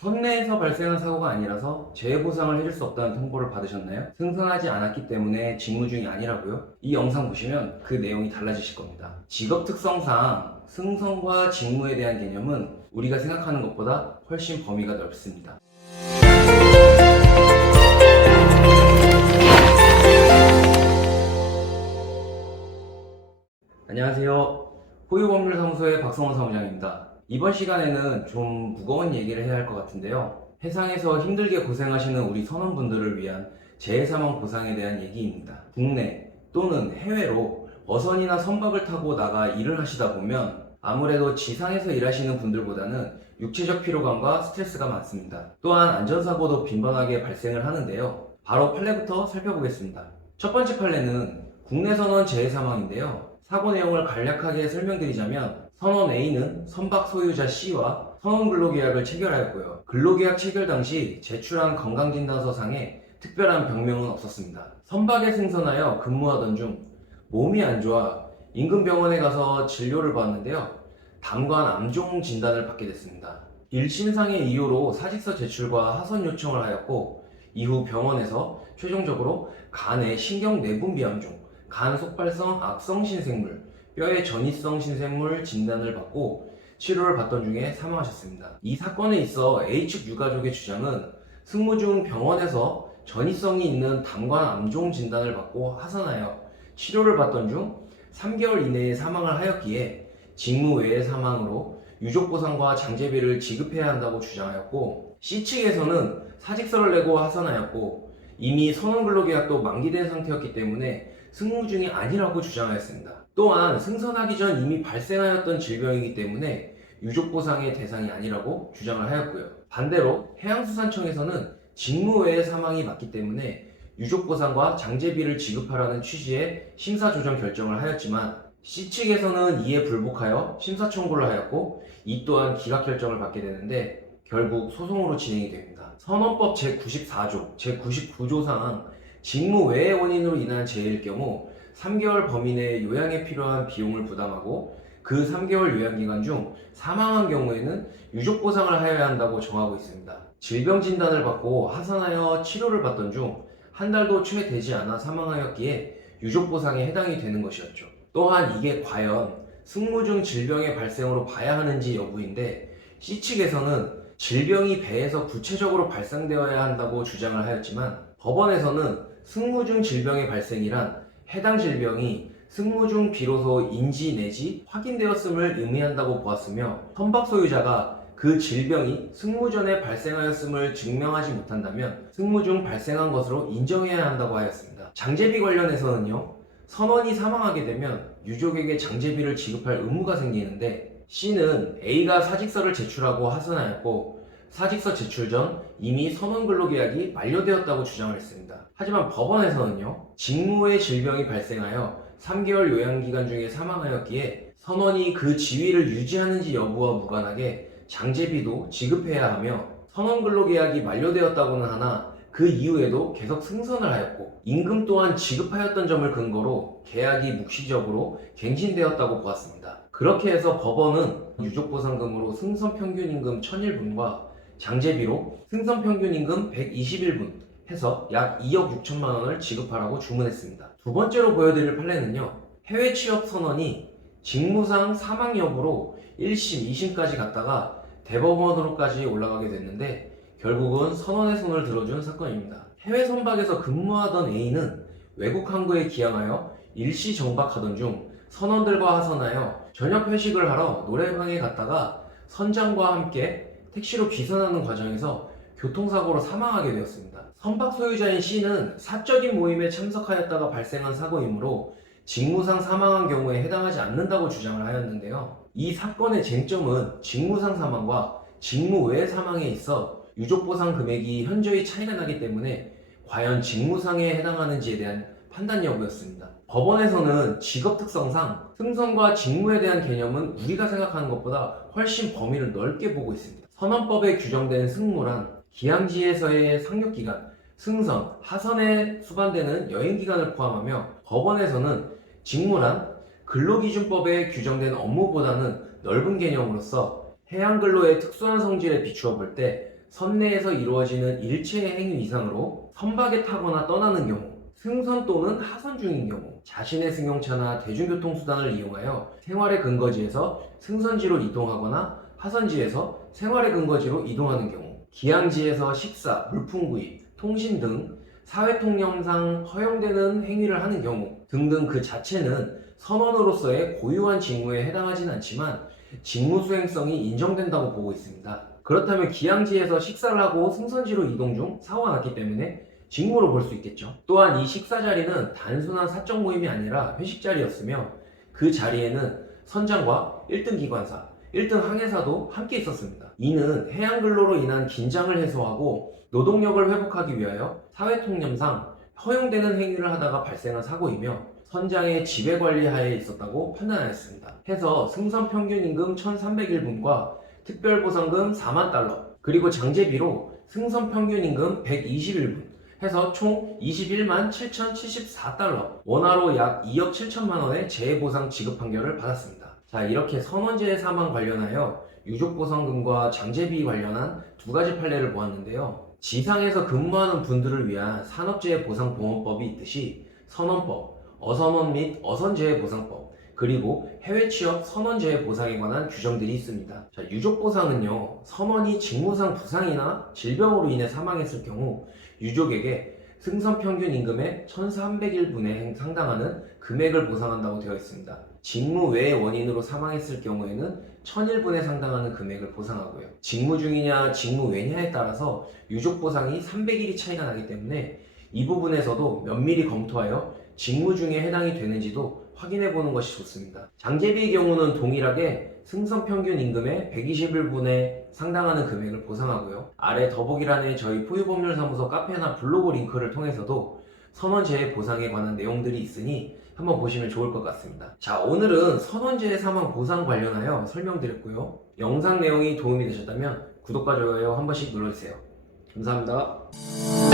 선내에서 발생한 사고가 아니라서 재해 보상을 해줄 수 없다는 통보를 받으셨나요? 승선하지 않았기 때문에 직무 중이 아니라고요? 이 영상 보시면 그 내용이 달라지실 겁니다. 직업 특성상 승선과 직무에 대한 개념은 우리가 생각하는 것보다 훨씬 범위가 넓습니다. 안녕하세요. 호유법률사무소의 박성원 사무장입니다. 이번 시간에는 좀 무거운 얘기를 해야 할 것 같은데요. 해상에서 힘들게 고생하시는 우리 선원분들을 위한 재해사망 보상에 대한 얘기입니다. 국내 또는 해외로 어선이나 선박을 타고 나가 일을 하시다 보면 아무래도 지상에서 일하시는 분들보다는 육체적 피로감과 스트레스가 많습니다. 또한 안전사고도 빈번하게 발생을 하는데요. 바로 판례부터 살펴보겠습니다. 첫 번째 판례는 국내 선원 재해사망인데요. 사고 내용을 간략하게 설명드리자면 선원 A는 선박 소유자 C와 선원 근로계약을 체결하였고요. 근로계약 체결 당시 제출한 건강진단서상에 특별한 병명은 없었습니다. 선박에 승선하여 근무하던 중 몸이 안 좋아 인근 병원에 가서 진료를 받았는데요. 담관 암종 진단을 받게 됐습니다. 1심상의 이유로 사직서 제출과 하선 요청을 하였고 이후 병원에서 최종적으로 간의 신경 내분비 암종, 간 속발성 악성 신생물, 뼈의 전이성 신생물 진단을 받고 치료를 받던 중에 사망하셨습니다. 이 사건에 있어 A측 유가족의 주장은 승무 중 병원에서 전이성이 있는 담관 암종 진단을 받고 하선하여 치료를 받던 중 3개월 이내에 사망을 하였기에 직무 외의 사망으로 유족보상과 장제비를 지급해야 한다고 주장하였고 C측에서는 사직서를 내고 하선하였고 이미 선원근로계약도 만기된 상태였기 때문에 승무 중이 아니라고 주장하였습니다. 또한 승선하기 전 이미 발생하였던 질병이기 때문에 유족보상의 대상이 아니라고 주장을 하였고요. 반대로 해양수산청에서는 직무 외의 사망이 맞기 때문에 유족보상과 장제비를 지급하라는 취지의 심사조정 결정을 하였지만 C측에서는 이에 불복하여 심사청구를 하였고 이 또한 기각 결정을 받게 되는데 결국 소송으로 진행이 됩니다. 선원법 제94조, 제99조상 직무 외의 원인으로 인한 재해일 경우 3개월 범위 내 요양에 필요한 비용을 부담하고 그 3개월 요양기간 중 사망한 경우에는 유족보상을 하여야 한다고 정하고 있습니다. 질병 진단을 받고 하선하여 치료를 받던 중 한 달도 채 되지 않아 사망하였기에 유족보상에 해당이 되는 것이었죠. 또한 이게 과연 승무 중 질병의 발생으로 봐야 하는지 여부인데 C측에서는 질병이 배에서 구체적으로 발생되어야 한다고 주장을 하였지만 법원에서는 승무 중 질병의 발생이란 해당 질병이 승무 중 비로소 인지 내지 확인되었음을 의미한다고 보았으며 선박 소유자가 그 질병이 승무 전에 발생하였음을 증명하지 못한다면 승무 중 발생한 것으로 인정해야 한다고 하였습니다. 장제비 관련해서는요. 선원이 사망하게 되면 유족에게 장제비를 지급할 의무가 생기는데 C는 A가 사직서를 제출하고 하선하였고 사직서 제출 전 이미 선원근로계약이 만료되었다고 주장을 했습니다. 하지만 법원에서는요. 직무의 질병이 발생하여 3개월 요양기간 중에 사망하였기에 선원이 그 지위를 유지하는지 여부와 무관하게 장제비도 지급해야 하며 선원근로계약이 만료되었다고는 하나 그 이후에도 계속 승선을 하였고 임금 또한 지급하였던 점을 근거로 계약이 묵시적으로 갱신되었다고 보았습니다. 그렇게 해서 법원은 유족보상금으로 승선평균임금 1001분과 장제비로 승선평균임금 121분 해서 약 2억 6천만 원을 지급하라고 주문했습니다. 두 번째로 보여드릴 판례는요. 해외 취업 선원이 직무상 사망 여부로 1심, 2심까지 갔다가 대법원으로까지 올라가게 됐는데 결국은 선원의 손을 들어준 사건입니다. 해외 선박에서 근무하던 A는 외국 항구에 기항하여 일시 정박하던 중 선원들과 하선하여 저녁 회식을 하러 노래방에 갔다가 선장과 함께 택시로 귀선하는 과정에서 교통사고로 사망하게 되었습니다. 선박 소유자인 C는 사적인 모임에 참석하였다가 발생한 사고이므로 직무상 사망한 경우에 해당하지 않는다고 주장을 하였는데요. 이 사건의 쟁점은 직무상 사망과 직무 외 사망에 있어 유족보상 금액이 현저히 차이가 나기 때문에 과연 직무상에 해당하는지에 대한 판단 여부였습니다. 법원에서는 직업 특성상 승선과 직무에 대한 개념은 우리가 생각하는 것보다 훨씬 범위를 넓게 보고 있습니다. 선원법에 규정된 승무란 기항지에서의 상륙기간, 승선, 하선에 수반되는 여행기간을 포함하며 법원에서는 직무란 근로기준법에 규정된 업무보다는 넓은 개념으로서 해양근로의 특수한 성질에 비추어 볼 때 선내에서 이루어지는 일체의 행위 이상으로 선박에 타거나 떠나는 경우, 승선 또는 하선 중인 경우, 자신의 승용차나 대중교통수단을 이용하여 생활의 근거지에서 승선지로 이동하거나 하선지에서 생활의 근거지로 이동하는 경우, 기항지에서 식사, 물품 구입, 통신 등 사회통념상 허용되는 행위를 하는 경우 등등 그 자체는 선원으로서의 고유한 직무에 해당하진 않지만 직무 수행성이 인정된다고 보고 있습니다. 그렇다면 기항지에서 식사를 하고 승선지로 이동 중 사고가 났기 때문에 직무로 볼 수 있겠죠. 또한 이 식사 자리는 단순한 사적 모임이 아니라 회식 자리였으며 그 자리에는 선장과 1등 기관사, 1등 항해사도 함께 있었습니다. 이는 해양근로로 인한 긴장을 해소하고 노동력을 회복하기 위하여 사회통념상 허용되는 행위를 하다가 발생한 사고이며 선장의 지배관리 하에 있었다고 판단하였습니다. 해서 승선 평균 임금 1,301분과 특별보상금 4만 달러, 그리고 장제비로 승선 평균 임금 121분, 해서 총 21만 7,074달러, 원화로 약 2억 7천만 원의 재해보상 지급 판결을 받았습니다. 자, 이렇게 선원재해 사망 관련하여 유족보상금과 장제비 관련한 두 가지 판례를 보았는데요. 지상에서 근무하는 분들을 위한 산업재해보상보험법이 있듯이 선원법, 어선원 및 어선재해보상법, 그리고 해외 취업 선원재해 보상에 관한 규정들이 있습니다. 자, 유족보상은요, 선원이 직무상 부상이나 질병으로 인해 사망했을 경우 유족에게 승선 평균 임금의 1,301분에 상당하는 금액을 보상한다고 되어 있습니다. 직무 외의 원인으로 사망했을 경우에는 1,001분에 상당하는 금액을 보상하고요. 직무 중이냐 직무 외냐에 따라서 유족보상이 300일이 차이가 나기 때문에 이 부분에서도 면밀히 검토하여 직무 중에 해당이 되는지도 확인해 보는 것이 좋습니다. 장제비의 경우는 동일하게 승선 평균 임금의 121분에 상당하는 금액을 보상하고요. 아래 더보기란에 저희 포유법률사무소 카페나 블로그 링크를 통해서도 선원재해 보상에 관한 내용들이 있으니 한번 보시면 좋을 것 같습니다. 자, 오늘은 선원재해 사망 보상 관련하여 설명드렸고요. 영상 내용이 도움이 되셨다면 구독과 좋아요 한 번씩 눌러주세요. 감사합니다.